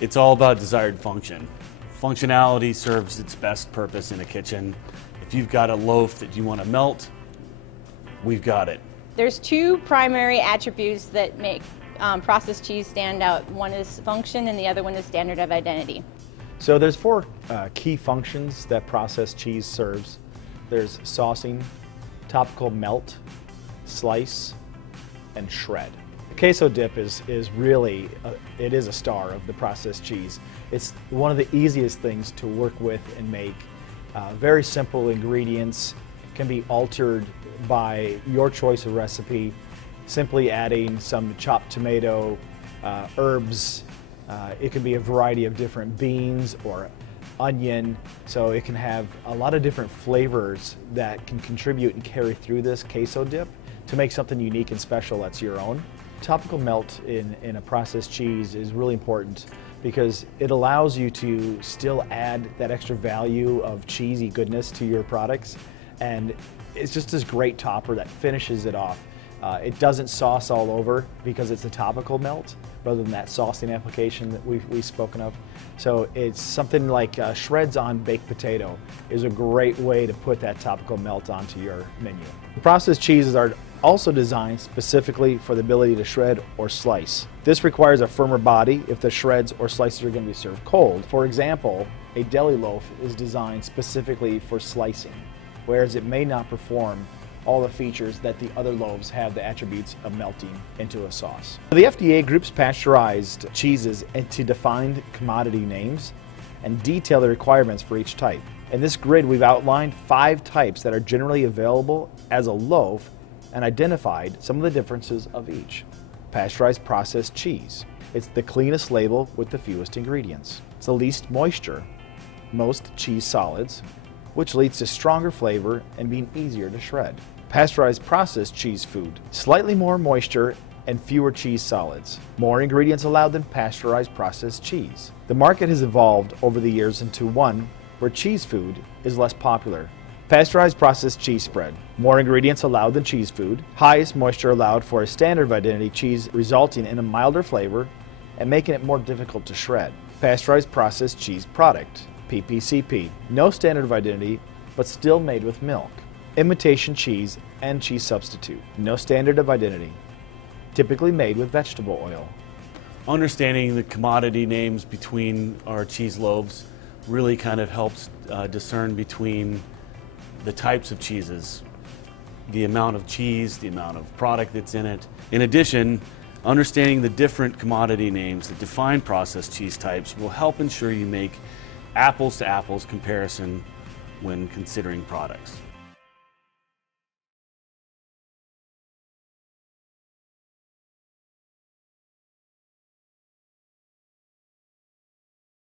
It's all about desired function. Functionality serves its best purpose in a kitchen. If you've got a loaf that you want to melt, we've got it. There's two primary attributes that make processed cheese stand out. One is function and the other one is standard of identity. So there's four key functions that processed cheese serves. There's saucing, topical melt, slice, and shred. Queso dip is really, it is a star of the processed cheese. It's one of the easiest things to work with and make. Very simple ingredients, can be altered by your choice of recipe, simply adding some chopped tomato, herbs. It can be a variety of different beans or onion, so it can have a lot of different flavors that can contribute and carry through this queso dip to make something unique and special that's your own. Topical melt in a processed cheese is really important because it allows you to still add that extra value of cheesy goodness to your products, and it's just this great topper that finishes it off. It doesn't sauce all over because it's a topical melt rather than that saucing application that we've spoken of. So it's something like shreds on baked potato is a great way to put that topical melt onto your menu. Processed cheeses are also designed specifically for the ability to shred or slice. This requires a firmer body if the shreds or slices are going to be served cold. For example, a deli loaf is designed specifically for slicing, whereas it may not perform all the features that the other loaves have the attributes of melting into a sauce. The FDA groups pasteurized cheeses into defined commodity names and detail the requirements for each type. In this grid, we've outlined 5 types that are generally available as a loaf and identified some of the differences of each. Pasteurized processed cheese. It's the cleanest label with the fewest ingredients. It's the least moisture, most cheese solids, which leads to stronger flavor and being easier to shred. Pasteurized processed cheese food. Slightly more moisture and fewer cheese solids. More ingredients allowed than pasteurized processed cheese. The market has evolved over the years into one where cheese food is less popular. Pasteurized processed cheese spread. More ingredients allowed than cheese food. Highest moisture allowed for a standard of identity cheese, resulting in a milder flavor and making it more difficult to shred. Pasteurized processed cheese product. PPCP. No standard of identity, but still made with milk. Imitation cheese and cheese substitute. No standard of identity. Typically made with vegetable oil. Understanding the commodity names between our cheese loaves really kind of helps discern between the types of cheeses, the amount of cheese, the amount of product that's in it. In addition, understanding the different commodity names that define processed cheese types will help ensure you make apples to apples comparison when considering products.